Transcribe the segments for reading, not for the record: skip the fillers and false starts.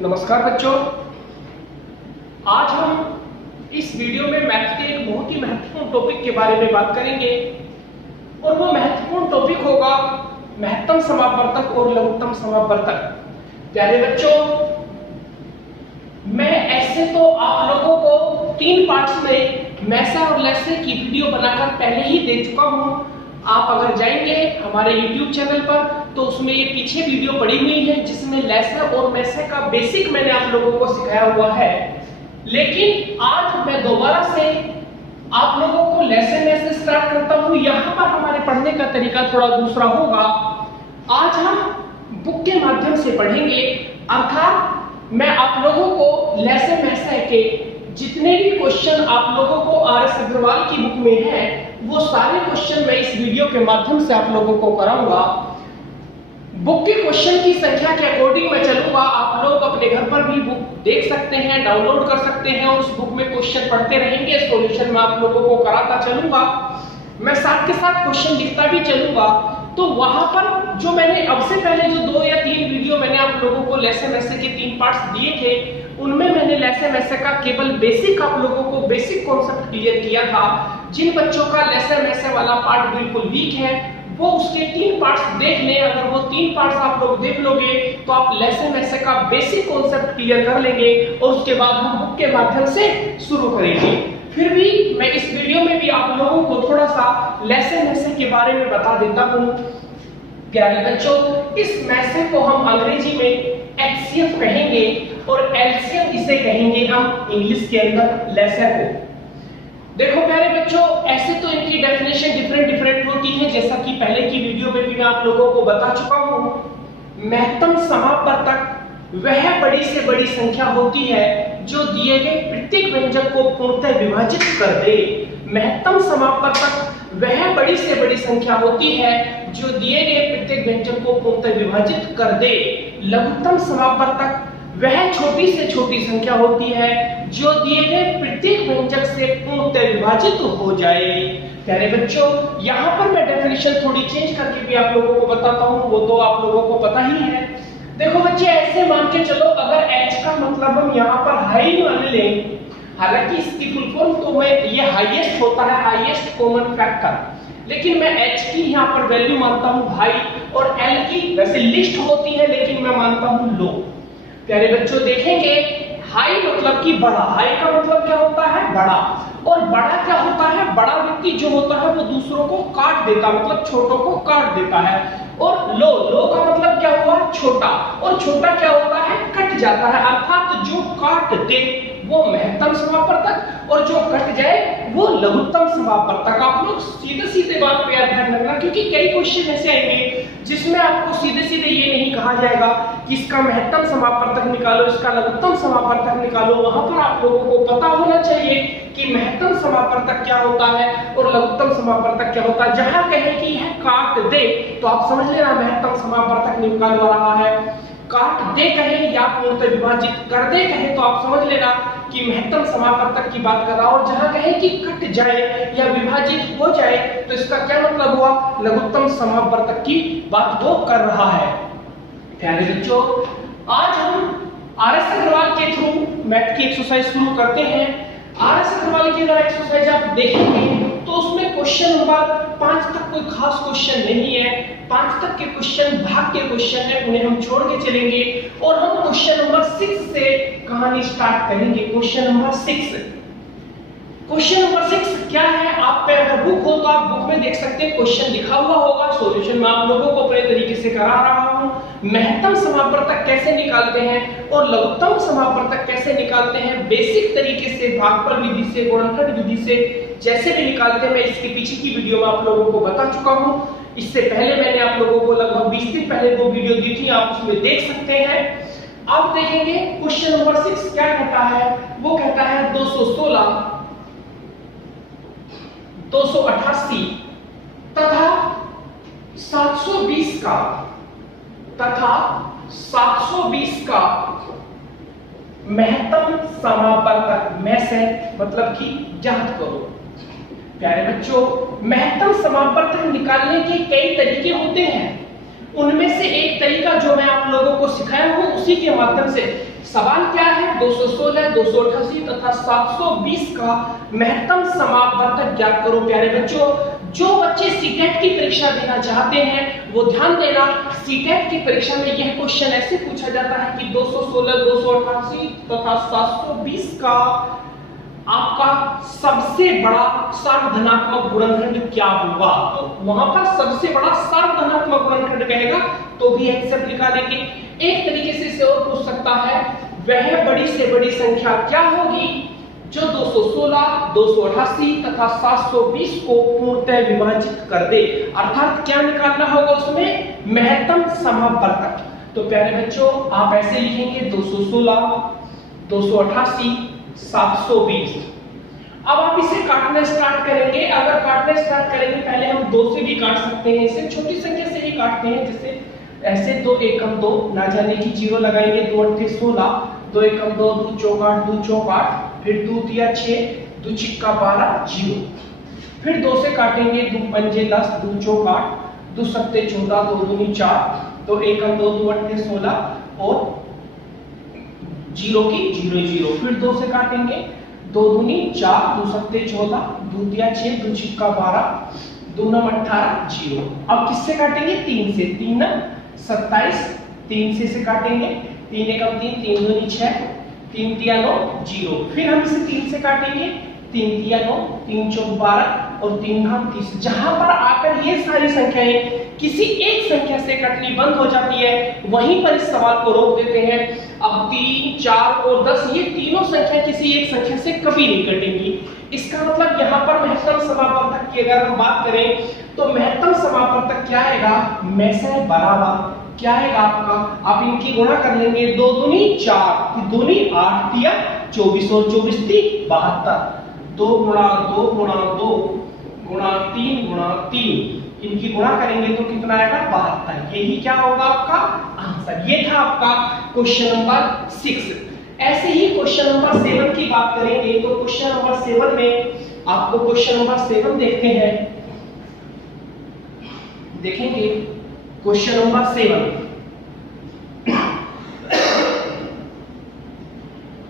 नमस्कार बच्चों, आज हम इस वीडियो में मैथ के एक बहुत ही महत्वपूर्ण टॉपिक के बारे में बात करेंगे और वो महत्वपूर्ण टॉपिक होगा महत्तम समापवर्तक और लघुत्तम समापवर्तक। प्यारे बच्चों, मैं ऐसे तो आप लोगों को 3 पार्ट्स में मैसा और लेसे की वीडियो बनाकर पहले ही दे चुका हूं। आप अगर जाएंगे हमारे YouTube चैनल पर तो उसमें ये पीछे वीडियो पड़ी हुई है जिसमें लेसे और मैसे का बेसिक मैंने आप लोगों को सिखाया हुआ है। लेकिन आज मैं दोबारा से आप लोगों को लेसे मैसे स्टार्ट करता हूं। यहाँ पर हमारे पढ़ने का तरीका थोड़ा दूसरा होगा। आज हम बुक के माध्यम से पढ़ेंगे, अर्थात मैं आप लोगों को लेसे मैसे के जितने भी क्वेश्चन आप लोगों को आर.एस. अग्रवाल की बुक में है वो सारे क्वेश्चन मैं इस वीडियो के माध्यम से आप लोगों को कराऊंगा। बुक के क्वेश्चन की संख्या के अकॉर्डिंग मैं चलूंगा। आप लोग अपने घर पर भी बुक देख सकते हैं, डाउनलोड कर सकते हैं और उस बुक में क्वेश्चन पढ़ते रहेंगे। सॉल्यूशन मैं आप लोगों को कराता चलूंगा, मैं साथ के साथ क्वेश्चन लिखता भी चलूंगा। तो वहां पर जो मैंने अब से पहले जो 2 या 3 वीडियो मैंने आप लोगों को लेसे मैसे के 3 पार्ट्स दिए थे, उनमें मैंने लेसे मैसे का केवल बेसिक आप लोगों को बेसिक कॉन्सेप्ट क्लियर किया था। जिन बच्चों का लेसे मैसे वाला पार्ट बिल्कुल वीक है वो उसके 3 पार्ट्स देख लें। अगर वो 3 पार्ट्स आप लोग देख लोगे तो आप लेसे मैसे का बेसिक कॉन्सेप्ट क्लियर कर लेंगे और उसके बाद हम बुक के माध्यम से शुरू करेंगे। फिर भी मैं इस वीडियो में भी आप लोगों को थोड़ा सा लेसे मैसे के बारे में बता देता हूं। प्यारे बच्चों, इस मैसे को हम अंग्रेजी में एचसीएफ कहेंगे और एलसीएम इसे कहेंगे हम इंग्लिश के अंदर लेसे को। देखो प्यारे बच्चों, ऐसे तो इनकी डेफिनेशन डिफरेंट होती है, जैसा कि पहले की वीडियो में भी मैं आप लोगों को बता चुका हूं। महत्तम समापवर्तक वह बड़ी से बड़ी संख्या होती है जो दिए गए प्रत्येक व्यंजक को पूर्णतः विभाजित कर दे। महत्तम समापवर्तक वह बड़ी से बड़ी संख्या होती है जो दिए गए प्रत्येक व्यंजक को पूर्णतः विभाजित कर दे। लघुत्तम समापवर्तक वह छोटी से छोटी संख्या होती है जो दिए गए प्रत्येक व्यंजक से पूर्णतः विभाजित हो जाए। प्यारे बच्चों, यहाँ पर मैं डेफिनेशन थोड़ी चेंज करके भी आप लोगों को बताता हूँ, वो तो आप लोगों को पता ही है। देखो बच्चे, ऐसे मान के चलो, अगर h का मतलब हम यहाँ पर हाई मान लें, हालांकि इसकी फुल फॉर्म तो मैं ये हाईएस्ट होता है, हाईएस्ट कॉमन फैक्टर, लेकिन मैं h की यहाँ पर वैल्यू मानता हूँ हाई और l की वैसे लिस्ट होती है लेकिन मैं मानता हूँ लो। प्यारे बच्चों, देखेंगे हाई मतलब कि बड़ा, हाई का मतलब क्या होता है? बड़ा। और बड़ा क्या होता है? बड़ा व्यक्ति जो होता है वो दूसरों को काट देता, मतलब छोटों को काट देता है। और लो, लो का मतलब क्या हुआ? छोटा। और छोटा क्या होता है? कट जाता है, अर्थात जो काट दे वो महत्तम समापवर्तक और जो कट जाए वो लघुत्तम समापवर्तक। आप लोग सीधे सीधे बात पे ध्यान रखना, क्योंकि कई क्वेश्चन ऐसे आएंगे जिसमें आपको सीधे सीधे ये नहीं कहा जाएगा कि इसका महत्तम समापवर्तक निकालो, इसका लघुत्तम समापवर्तक निकालो। वहां पर आप लोगों को पता होना चाहिए कि महत्तम समापवर्तक क्या होता है और लघुत्तम समापवर्तक क्या होता है। जहां कहे कि यह काट दे तो आप समझ लेना महत्तम समापवर्तक निकाल रहा है। काट दे कहे या पूर्णतः विभाजित कर दे कहे तो आप समझ लेना कि महत्तम समापवर्तक की बात कर रहा है। और जहां कहे कि कट जाए या विभाजित हो जाए तो इसका क्या मतलब हुआ? लघुत्तम समापवर्तक की बात वो कर रहा है। प्यारे बच्चों, आज हम आर.एस. अग्रवाल के थ्रू मैथ की एक्सरसाइज शुरू करते हैं। आर.एस. अग्रवाल की अगर एक्सरसाइज आप देखेंगे तो उसमें क्वेश्चन नंबर 5 तक कोई खास क्वेश्चन नहीं है। 5 तक के क्वेश्चन भाग के क्वेश्चन है, उन्हें हम छोड़ के चलेंगे और हम क्वेश्चन नंबर 6 से कहानी स्टार्ट करेंगे। क्वेश्चन नंबर 6, क्वेश्चन नंबर 6 क्या है? आप पे अगर बुक हो तो आप बुक में देख सकते हैं, क्वेश्चन लिखा हुआ होगा। सॉल्यूशन मैं आप लोगों को अपने तरीके से करा रहा हूं। महत्तम समापवर्तक कैसे निकालते हैं और लघुत्तम समापवर्तक कैसे निकालते हैं, बेसिक तरीके से भागफल विधि से, गुणनखंड विधि से जैसे भी निकालते हैं, मैं इसके पीछे की वीडियो में आप लोगों को बता चुका हूं। इससे पहले मैंने आप लोगों को लगभग 20 दिन पहले वो वीडियो दी थी, आप उसमें देख सकते हैं। आप देखेंगे क्वेश्चन नंबर 6 क्या कहता है? वो कहता है 216, 288 तथा 720 का महत्तम समापवर्तक में से मतलब कि जांच करो। प्यारे बच्चों, महत्तम समापवर्तक निकालने के कई तरीके होते हैं। उनमें से एक तरीका जो मैं आप लोगों को सिखाया हूं उसी के माध्यम से सवाल क्या है 216, 288 तथा 720 का महत्तम समापवर्तक ज्ञात करो। प्यारे बच्चों, जो बच्चे सीटेट की परीक्षा देना चाहते हैं वो ध्यान देना, सीटेट की परीक्षा में यह क्वेश्चन ऐसे पूछा जाता है कि 216, 288 तथा 720 का आपका सबसे बड़ा सार्वधनात्मक गुणनखंड क्या होगा। तो वहां पर सबसे बड़ा सार्वधनात्मक गुणनखंड कहेगा तो भी एक्सेप्ट लिखा देंगे। एक तरीके से इसे और पूछ सकता है वह बड़ी से बड़ी संख्या क्या होगी जो 216, 288 तथा 720 को पूर्णतः विभाजित कर दे, अर्थात क्या निकालना होगा उसमें महत्तम समापवर्तक। तो प्यारे बच्चों आप ऐसे लिखेंगे 216, 288, 720। अब आप इसे काटना स्टार्ट करेंगे। अगर काटना स्टार्ट करेंगे पहले हम 2 से भी काट सकते हैं, इसे छोटी संख्या से ही काटते हैं, जैसे ऐसे 2 एकम 2 ना जाने की 0 लगाएंगे, 2 अट्ठे 16, 2 एकम 2, 2 चौक 8, 2 चौक 8, फिर 2 तिया 6, 2 छिक्का 12, 0। फिर 2 से काटेंगे, 2 पंजे 10, 2 चौक 8, 2 सत्ते 14, 2 दूनी 4, 2 एकम 2, 2 अट्ठे 16 और 0 की 0 0। फिर 2 से काटेंगे, 2 दूनी 4, 2 सत्ते 14, 2 तिया 6, 2 छिक्का 12, 2 नम 18, 0। अब किससे काटेंगे 3 से, 3 नम 27, 3 से काटेंगे, 3 एकम 3, 3 दूनी 6, 3 तिया 9, 0। फिर हम इसे 3 से काटेंगे, 3 तिया 9, 3 चौक 12 और 3 घात 30। जहां पर आकर ये सारी संख्याएं किसी एक संख्या से कटनी बंद हो जाती है वहीं पर इस सवाल को रोक देते हैं। अब 3, 4 और 10 ये तीनों संख्या किसी एक संख्या से कभी नहीं कटेंगी। इसका मतलब यहाँ पर महत्तम समापवर्तक की अगर हम बात करें तो महत्तम समापवर्तक क्या आएगा, में से बराबर क्या आएगा आपका, आप इनकी गुणा कर लेंगे, 2 दूनी 4, 2 दूनी 8 तिया 24 और 24 ती 72, 2 गुणा 2 गुणा 2 गुणा 3 गुणा 3, इनकी गुणा करेंगे तो कितना आएगा 72। यही क्या होगा आपका आंसर। ये था आपका क्वेश्चन नंबर 6। ऐसे ही क्वेश्चन नंबर 7 की बात करेंगे तो क्वेश्चन नंबर 7 में आपको क्वेश्चन नंबर 7 देखते हैं, देखेंगे क्वेश्चन नंबर 7।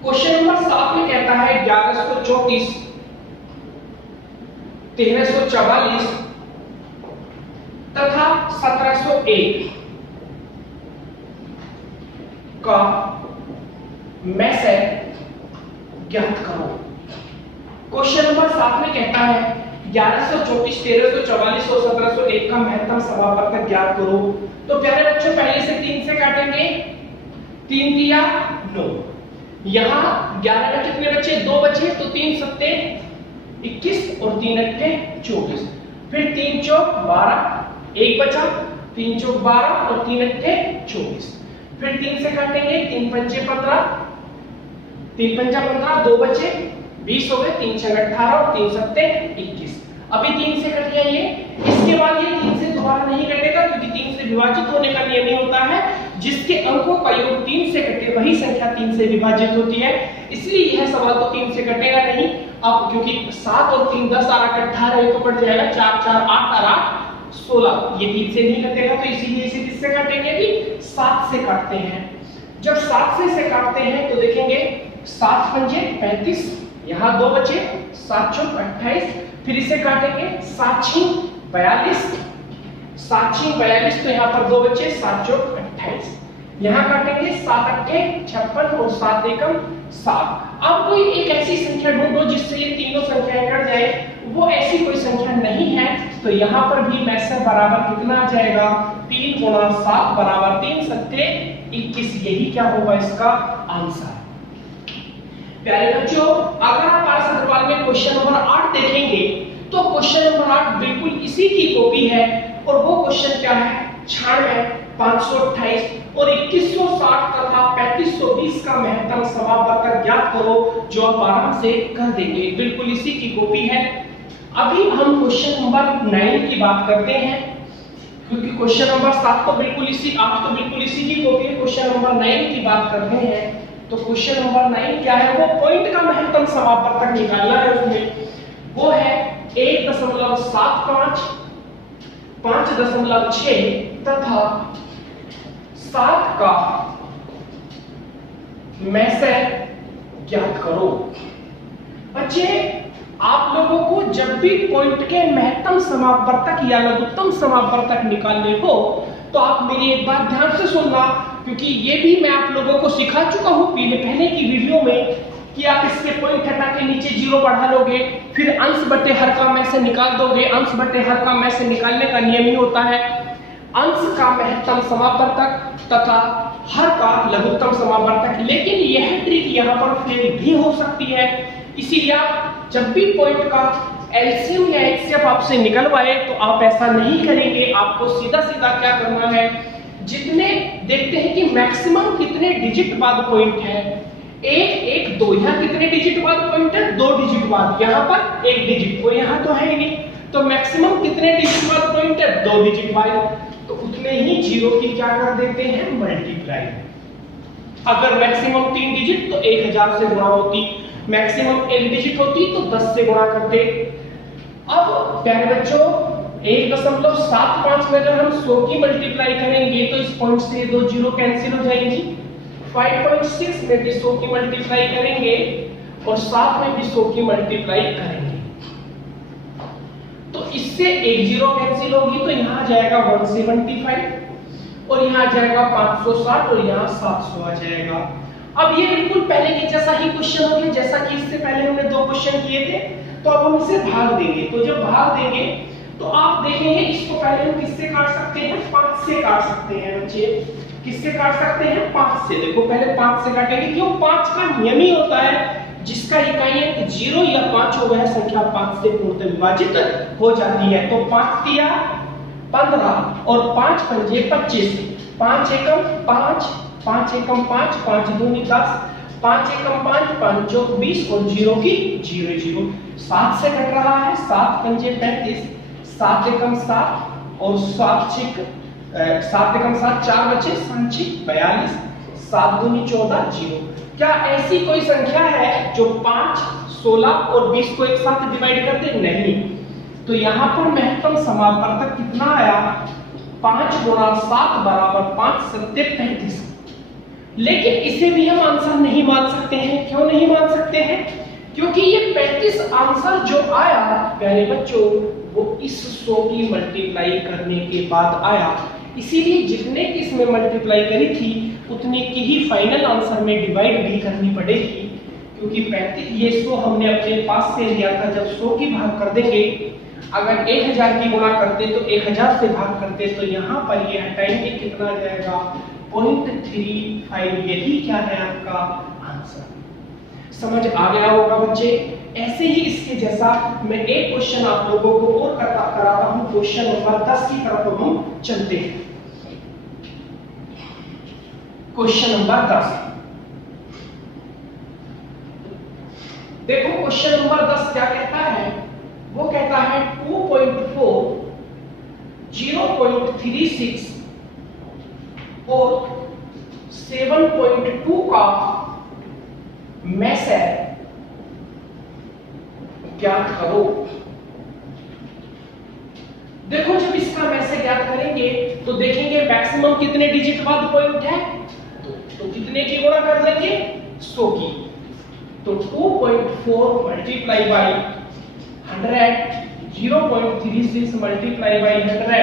क्वेश्चन नंबर 7 में कहता है 1134, 1344 तथा 1701 का में से ज्ञात करो। क्वेश्चन नंबर 7 में कहता है 1134, 1344 और 1701 का महत्तम समापवर्तक ज्ञात करो। तो प्यारे बच्चों पहले से 3 से काटेंगे, 3 तिया 9, यहां 11 में कितने बचे, 2 बचे, तो 3 सत्ते 21 और 3 अट्ठे 24, फिर 3 चौक 12, 1 बचा, 3 चौक 12 और 3 अट्ठे 24, फिर 3 से काटेंगे, 3 पंजे 15, 3 पंजा 15, 2 बचे 20 हो गए, 3 छह 18 और 3 सत्ते 21। अभी 3 से कट गया ये, इसके बाद ये 3 से दोबारा नहीं कटेगा क्योंकि 3 से विभाजित होने का नियम ही होता है जिसके अंकों का योग 3 से कटे वही संख्या 3 से विभाजित होती है, इसलिए यह सवाल तो 3 से कटेगा नहीं। अब क्योंकि 7 और 3 10 और 8 18 तो कट जाएगा, 4 4 8 और 8 16, ये 3 से नहीं कटेगा तो इसीलिए इसे किससे काटेंगे भी 7 से काटते हैं। जब 7 से इसे काटते हैं तो देखेंगे 7 पंजे 35, यहाँ 2 बचे, 7 चौक 28, फिर इसे काटेंगे 7 छीं 42, 7 छीं 42 तो यहाँ पर 2 बचे, 7 चौक 28, यहाँ काटेंगे 7 अट्ठे 56 और 7 एकम 7। अब कोई एक ऐसी संख्या ढूंढो जिससे ये तीनों संख्याएं कट जाए, वो ऐसी कोई संख्या नहीं है तो यहाँ पर भी में से बराबर कितना आ जाएगा, 3 गुणा 7 बराबर 3 सत्ते 21, यही क्या होगा इसका आंसर। प्यारे बच्चों अगर आप पारस अग्रवाल में क्वेश्चन नंबर 8 देखेंगे तो क्वेश्चन नंबर 8 बिल्कुल इसी की कॉपी है और वो क्वेश्चन क्या है 96, 528 और 2160 तथा 3520 का महत्तम समापवर्तक ज्ञात करो, जो आप आराम से कर देंगे, बिल्कुल इसी की कॉपी है। अभी हम क्वेश्चन नंबर 9 की बात करते हैं क्योंकि क्वेश्चन नंबर 7 तो बिल्कुल इसी 8 तो बिल्कुल इसी की कॉपी है। क्वेश्चन नंबर 9 की बात करते हैं तो क्वेश्चन नंबर 9 क्या है, वो पॉइंट का महत्तम समापवर्तक निकालना है, उसमें वो है 1.75, 5.6 तथा 7 का मैसे ज्ञात करो। बच्चे आप लोगों को जब भी पॉइंट के महत्तम समापवर्तक या लघुत्तम समापवर्तक निकालने हो तो आप मेरी एक बात ध्यान से सुनना, क्योंकि ये भी मैं आप लोगों को सिखा चुका हूं पहले की वीडियो में कि आप इसके पॉइंट हटा के नीचे 0 बढ़ा लोगे, फिर अंश बटे हर का में से निकाल दोगे। अंश बटे हर का में से निकालने का नियम ही होता है अंश का महत्तम समापवर्तक तथा हर का लघुत्तम समापवर्तक। लेकिन यह ट्रिक यहाँ पर फेल भी हो सकती है, इसीलिए आप जब भी पॉइंट का एलसीएम या एचसीएफ आपसे निकलवाए तो आप ऐसा नहीं करेंगे। आपको सीधा सीधा क्या करना है, जितने देखते हैं कि मैक्सिमम कितने डिजिट बाद पॉइंट है, 1 1 2, यहाँ कितने डिजिट बाद पॉइंट है, 2 डिजिट बाद, यहाँ पर 1 डिजिट, और यहाँ तो है ही नहीं, तो मैक्सिमम कितने डिजिट बाद पॉइंट है, 2 डिजिट बाद, तो उतने ही 0 की क्या कर देते हैं, मल्टीप्लाई। अगर मैक्सिमम 3 डिजिट तो 1000 से गुणा होती, मैक्सिमम 1 डिजिट होती तो 10 से गुणा करते। अब प्यारे बच्चों 1.75 में अगर हम 100 की मल्टीप्लाई करेंगे तो इस पॉइंट से 2 0 कैंसिल हो जाएंगी। 5.6 में भी 100 की मल्टीप्लाई करेंगे और 7 में भी 100 की मल्टीप्लाई करेंगे, तो इससे 1 0 कैंसिल होगी, तो यहाँ आ जाएगा 175 और यहाँ आ जाएगा 560 और यहाँ 700 आ जाएगा। अब ये बिल्कुल पहले के जैसा ही क्वेश्चन हो गया, जैसा कि इससे पहले हमने 2 क्वेश्चन किए थे। तो अब हम इसे भाग देंगे, तो जब भाग देंगे तो आप देखेंगे इसको पहले हम किससे काट सकते हैं, 5 से काट सकते हैं बच्चे। किससे काट सकते हैं, 5 से। देखो पहले 5 से काटेंगे, क्यों, 5 का नियम ही होता है जिसका इकाई अंक 0 या 5 हो वह संख्या 5 से पूर्णतः विभाजित हो जाती है। तो 5 दिया 15 और 5 पंजे 25, 5 एकम 5, 5 एकम 5, 5 दूनी 10, 5 एकम 5, 5 चौक 20 और 0 की 0 0। 7 से कट रहा है, 7 पंजे 35, 7 एकम 7 और 7 एकम 7, 4 बचे, 7 6 42, 7 दूनी 14 0। क्या ऐसी कोई संख्या है जो 5, 16 और 20 को एक साथ डिवाइड कर दे? नहीं। तो यहाँ पर महत्तम समापवर्तक कितना आया, 5 गुणा 7 बराबर 5 7 35। लेकिन इसे भी हम आंसर नहीं मान सकते हैं। क्यों नहीं मान सकते हैं? क्योंकि ये 35 आंसर जो आया प्यारे बच्चों वो इस 100 की मल्टीप्लाई करने के बाद आया, इसीलिए जितने की इसमें मल्टीप्लाई करी थी उतने की ही फाइनल आंसर में डिवाइड भी करनी पड़ेगी, क्योंकि 35 ये 100 हमने अपने पास से लिया था। जब 100 की भाग कर देंगे, अगर 1000 की गुणा करते तो 1000 से भाग करते, तो यहाँ पर ये हटाएंगे, कितना आ जाएगा 0.35। यही क्या है आपका आंसर। समझ आ गया होगा बच्चे। ऐसे ही इसके जैसा मैं एक क्वेश्चन आप लोगों को और कराता हूं। क्वेश्चन नंबर 10 की तरफ हम चलते हैं। क्वेश्चन नंबर 10 देखो, क्वेश्चन नंबर 10 क्या कहता है, वो कहता है 2.4, 0.36 और 7.2 का मैसे ज्ञात करो। देखो जब इसका मैसे ज्ञात करेंगे तो देखेंगे मैक्सिमम कितने डिजिट बाद पॉइंट है, तो कितने की गुणा कर लेंगे, 100 की। तो 2.4 multiply by 100, 0.36 multiply by 100,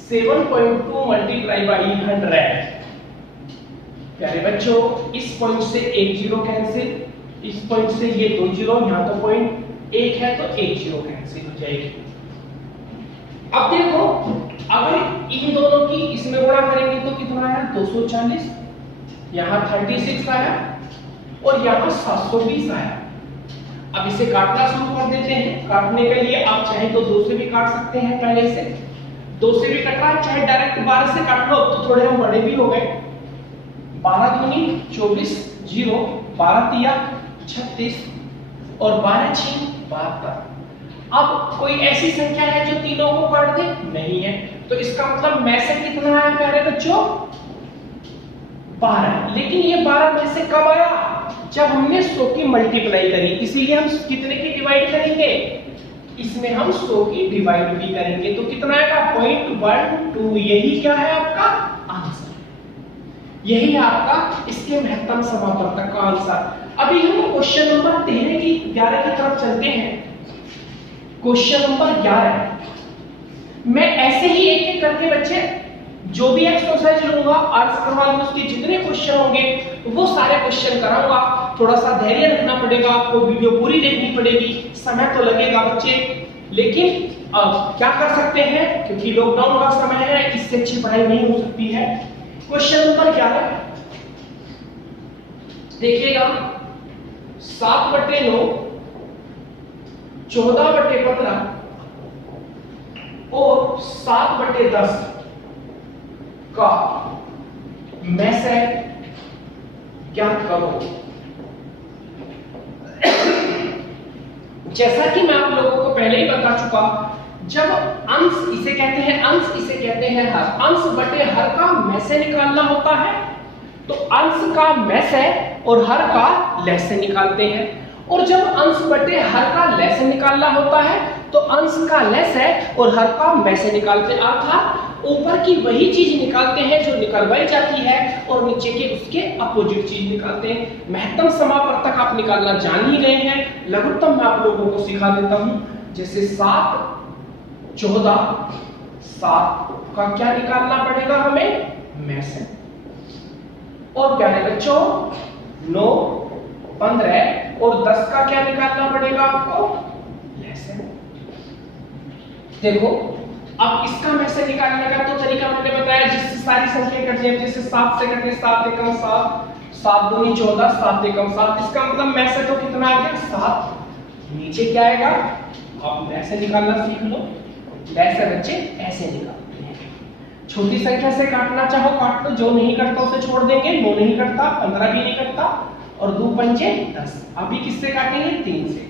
7.2 multiply by 100। प्यारे बच्चों इस पॉइंट से 1 0 कैंसिल, इस पॉइंट से ये 2 0, यहाँ तो पॉइंट 1 है तो 1 0 कैंसिल हो जाएगी। अब देखो अगर इन दोनों की इसमें गुणा करेंगे तो कितना आया, 240, यहाँ 36 आया और यहाँ 720 आया। अब इसे काटना शुरू कर देते हैं। काटने के लिए आप चाहे तो 2 से भी काट सकते हैं, पहले से 2 से भी कट रहा है, चाहे डायरेक्ट 12 से काट लो, तो थोड़े हम बड़े भी हो गए। 12 दूनी 24, 0, 12 तिया 36 और 12 6 72। अब कोई ऐसी संख्या है जो तीनों को काट दे? नहीं है। तो इसका मतलब में से कितना आया प्यारे बच्चों, 12। लेकिन ये 12 में से कब आया, जब हमने 100 की मल्टीप्लाई करी। इसीलिए हम कितने की डिवाइड करेंगे, इसमें हम 100 की डिवाइड भी करेंगे। तो कितना आएगा, 0.12। यही क्या है आपका आंसर। यही है आपका इसके महत्तम समापवर्तक का आंसर। अभी हम क्वेश्चन नंबर 11 की तरफ चलते हैं। क्वेश्चन नंबर 11 मैं ऐसे ही एक एक करके बच्चे जो भी एक्सरसाइज लूंगा आर्ट्स करवा लूंगा, उसके जितने क्वेश्चन होंगे वो सारे क्वेश्चन कराऊंगा। थोड़ा सा धैर्य रखना पड़ेगा आपको, वीडियो पूरी देखनी पड़ेगी, समय तो लगेगा बच्चे, लेकिन अब क्या कर सकते हैं क्योंकि लॉकडाउन का समय है, इससे अच्छी पढ़ाई नहीं हो सकती है। क्वेश्चन नंबर 11 देखिएगा, 7/9, 14/15 और 7/10 का में से ज्ञात करो। जैसा कि मैं आप लोगों को पहले ही बता चुका, जब अंश इसे कहते हैं अंश, इसे कहते हैं हर, अंश बटे हर का में से निकालना होता है तो अंश का में से और हर का लय से निकालते हैं, और जब अंश बटे हर का लय से निकालना होता है तो अंश का लय से और हर का में से निकालते हैं, अर्थात ऊपर की वही चीज निकालते हैं जो निकलवाई जाती है और नीचे के उसके अपोजिट चीज निकालते हैं। महत्तम समापवर्तक आप निकालना जान ही गए हैं, लघुत्तम मैं आप लोगों को सिखा देता हूं। जैसे 7, 14, 7 का क्या निकालना पड़ेगा हमें में से, और प्यारे बच्चों 9, 15 और 10 का क्या निकालना पड़ेगा आपको लय से। देखो अब इसका में से निकालने का तो तरीका मैंने बताया, जिससे सारी संख्या कट जाए, जैसे 7 से कटे 7 एकम 7, 7 दूनी 14, 7 एकम 7, इसका मतलब में से तो कितना आ गया 7, नीचे क्या आएगा, आप में से निकालना सीख लो। लय से बच्चे ऐसे निकालते हैं, छोटी संख्या से काटना चाहो काट लो, जो नहीं करता उसे छोड़ देंगे, 9 नहीं करता, 15 भी नहीं करता, और 2 पंजे 10। अभी किससे काटेंगे 3 से,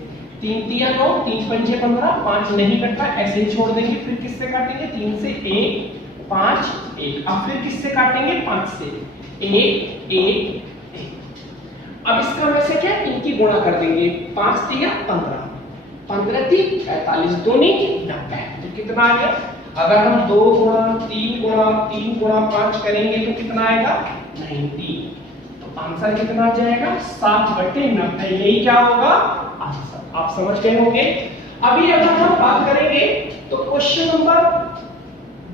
3 तिया 9, 3 पंजे 15, 5 नहीं कटता, ऐसे ही छोड़ देंगे। फिर किससे काटेंगे 3 से 1, 5, 1, अब फिर किससे काटेंगे 5 से 1, 1, 1। अब इसका में से क्या इनकी गुणा कर देंगे, 5 तिया 15, 15 × 3 45, 2 × 90, तो कितना आ गया। अगर हम 2 गुणा 3 गुणा 3 गुणा 5 करेंगे तो कितना आएगा 90, तो आंसर कितना आ जाएगा 7/90, यही क्या होगा आंसर। आप समझ गए होंगे। अभी अगर हम बात करेंगे तो क्वेश्चन नंबर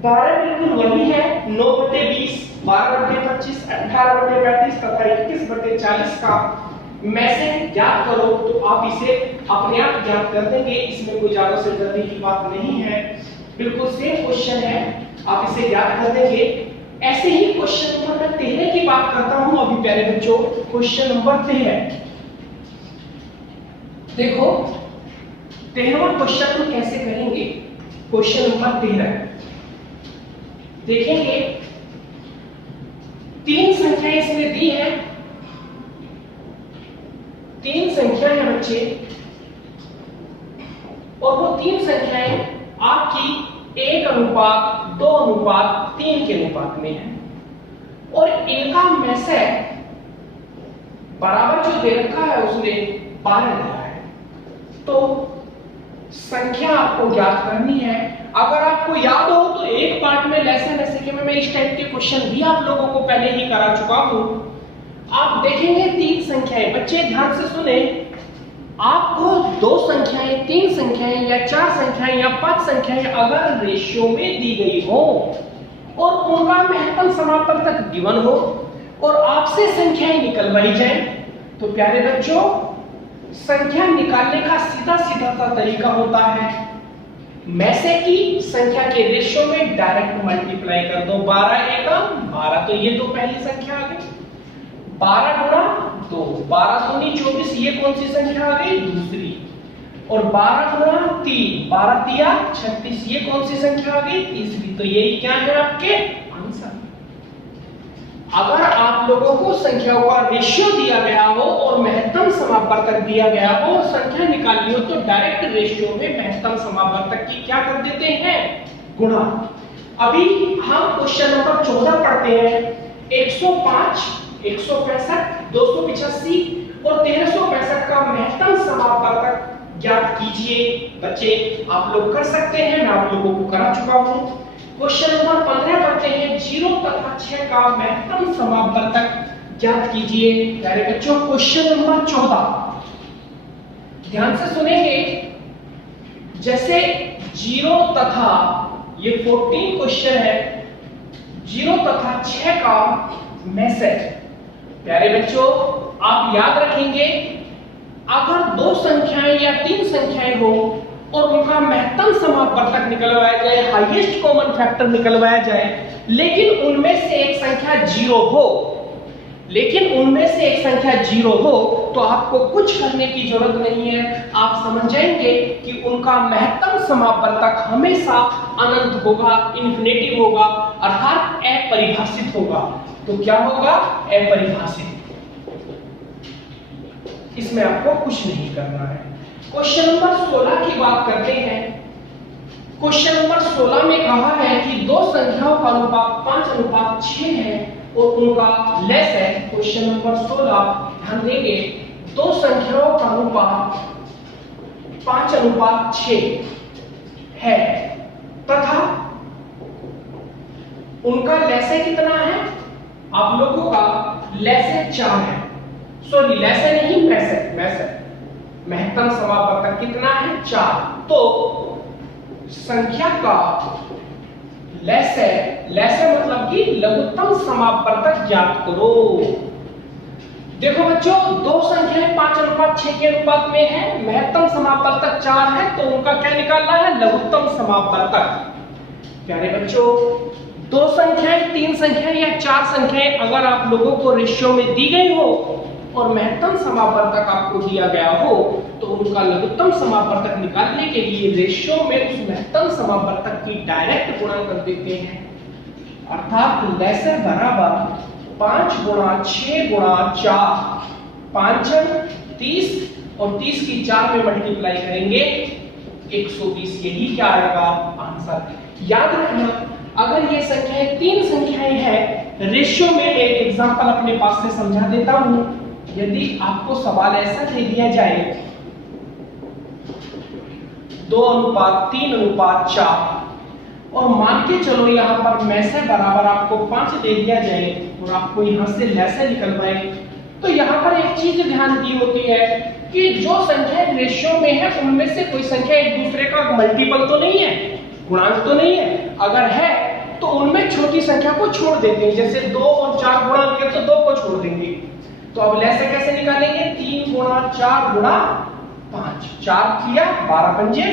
12 बिल्कुल वही है, 9/20, 12/25, 18/35 तथा 21/40 का में से ज्ञात करो। तो आप इसे अपने आप ज्ञात कर देंगे, इसमें कोई ज्यादा से डरने की बात नहीं है, बिल्कुल सेम क्वेश्चन है, आप इसे ज्ञात कर देंगे। ऐसे ही क्वेश्चन नंबर 13 की बात करता हूं अभी प्यारे बच्चों। क्वेश्चन नंबर 13 देखो, 13वां क्वेश्चन हम कैसे करेंगे। क्वेश्चन नंबर 13 देखेंगे, 3 संख्याएं इसमें दी है, 3 संख्या है बच्चे, और वो 3 संख्याएं आपकी 1:2:3 के अनुपात में है, और इनका में से बराबर जो दे रखा है उसने 12 दिया है। तो संख्या आपको ज्ञात करनी है। अगर आपको याद हो तो एक पार्ट में लेसन ऐसे कि मैं इस टाइप के क्वेश्चन भी आप लोगों को पहले ही करा चुका हूं। आप देखेंगे 3 संख्याएं, बच्चे ध्यान से सुने, आपको 2 संख्याएं, 3 संख्याएं या 4 संख्याएं या 5 संख्याएं अगर रेशियो में दी गई हो और उनका महत्तम समापवर्तक गिवन हो और आपसे संख्याएं निकलवाई जाए, तो प्यारे बच्चों संख्या निकालने का सीधा सा तरीका होता है, में से की संख्या के रेशियो में डायरेक्ट मल्टीप्लाई कर दो। 12 एकम 12, तो ये तो पहली संख्या आ गई, 12 गुणा 2, 12 दूनी 24, ये कौन सी संख्या आ गई दूसरी, और 12 गुणा 3, 12 तिया 36, ये कौन सी संख्या आ गई तीसरी। तो यही क्या है आपके आंसर। अगर आप लोगों को संख्याओं का रेशियो दिया गया हो और महत्तम समापवर्तक दिया गया हो, संख्या निकालनी हो, तो डायरेक्ट रेशियो में महत्तम समापवर्तक की क्या कर देते हैं गुणा। अभी हम क्वेश्चन नंबर 14 पढ़ते हैं। 105, 165, 285 और 1365 का महत्तम समापवर्तक ज्ञात कीजिए। बच्चे आप लोग कर सकते हैं, मैं आप लोगों को करा चुका हूं। क्वेश्चन नंबर 15 पढ़ते हैं। 0 तथा 6 का महत्तम समापवर्तक ज्ञात कीजिए। प्यारे बच्चों, क्वेश्चन नंबर 14 ध्यान से सुनेंगे। जैसे 0 तथा, ये 14 क्वेश्चन है, 0 तथा 6 का मैसेज। प्यारे बच्चों, आप याद रखेंगे, अगर 2 संख्याएं या 3 संख्याएं हो और उनका महत्तम समापवर्तक निकलवाया जाए, हाईएस्ट कॉमन फैक्टर निकलवाया जाए, लेकिन उनमें से एक संख्या 0 हो, तो आपको कुछ करने की जरूरत नहीं है। आप समझ जाएंगे कि उनका महत्तम समापवर्तक हमेशा अनंत होगा, इन्फिनिटी होगा, अर्थात अपरिभाषित होगा। तो क्या होगा? अपरिभाषित। इसमें आपको कुछ नहीं करना है। क्वेश्चन नंबर 16 की बात करते हैं। क्वेश्चन नंबर 16 में कहा है कि 2 संख्याओं का अनुपात 5:6 है और उनका लेस है। क्वेश्चन नंबर 16 ध्यान देंगे, 2 संख्याओं का अनुपात 5:6 है तथा उनका लेस कितना है? आप लोगों का लेस 4 है। सॉरी, लेस नहीं, मैसेज महत्तम समापवर्तक कितना है? 4। तो संख्या का लेस है मतलब कि लघुत्तम समापवर्तक ज्ञात करो। देखो बच्चों, 2 संख्याएं 5:6 के अनुपात में है, महत्तम समापवर्तक 4 है, तो उनका क्या निकालना है? लघुत्तम समापवर्तक। प्यारे बच्चों, 2 संख्याएं, 3 संख्याएं या 4 संख्याएं अगर आप लोगों को रेशियो में दी गई हो और महत्तम समापवर्तक आपको दिया गया हो, तो उनका लघुत्तम समापवर्तक निकालने के लिए रेशियो में उस महत्तम समापवर्तक की डायरेक्ट गुणा कर देते हैं। अर्थात लेसर बराबर 5 × 6 × 4, 5 30 और 30 की 4 में मल्टीप्लाई करेंगे 120। यही क्या आएगा? आंसर। याद रखना, अगर ये संख्याएं 3 संख्याएं हैं, रेशियो में एक एग्जांपल अपने पास से समझा देता हूं। यदि आपको सवाल ऐसा दे दिया जाए 2:3:4 और मान के चलो यहाँ पर में से बराबर आपको 5 दे दिया जाए और आपको यहाँ से लेसे निकलवाए, तो यहाँ पर एक चीज ध्यान दी होती है कि जो संख्या रेशियो में है उनमें से कोई संख्या एक दूसरे का मल्टीपल तो नहीं है, गुणांक तो नहीं है। अगर है तो उनमें छोटी संख्या को छोड़ देते हैं। जैसे 2 और 4 गुणा किया तो 2 को छोड़ देंगे। तो अब लेसे कैसे निकालेंगे? 3 × 4 × 5, 4 किया 12 पंजे।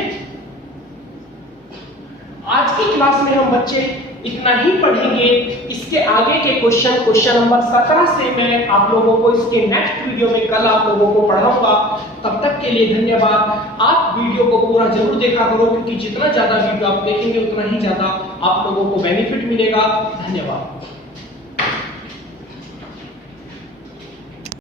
आज की क्लास में हम बच्चे इतना ही पढ़ेंगे। इसके आगे के क्वेश्चन नंबर 17 से मैं आप लोगों को इसके नेक्स्ट वीडियो में कल आप लोगों को पढ़ाऊंगा। तब तक के लिए धन्यवाद। आप वीडियो को पूरा जरूर देखा करो, क्योंकि जितना ज्यादा वीडियो आप देखेंगे उतना ही ज्यादा आप लोगों को बेनिफिट मिलेगा। धन्यवाद।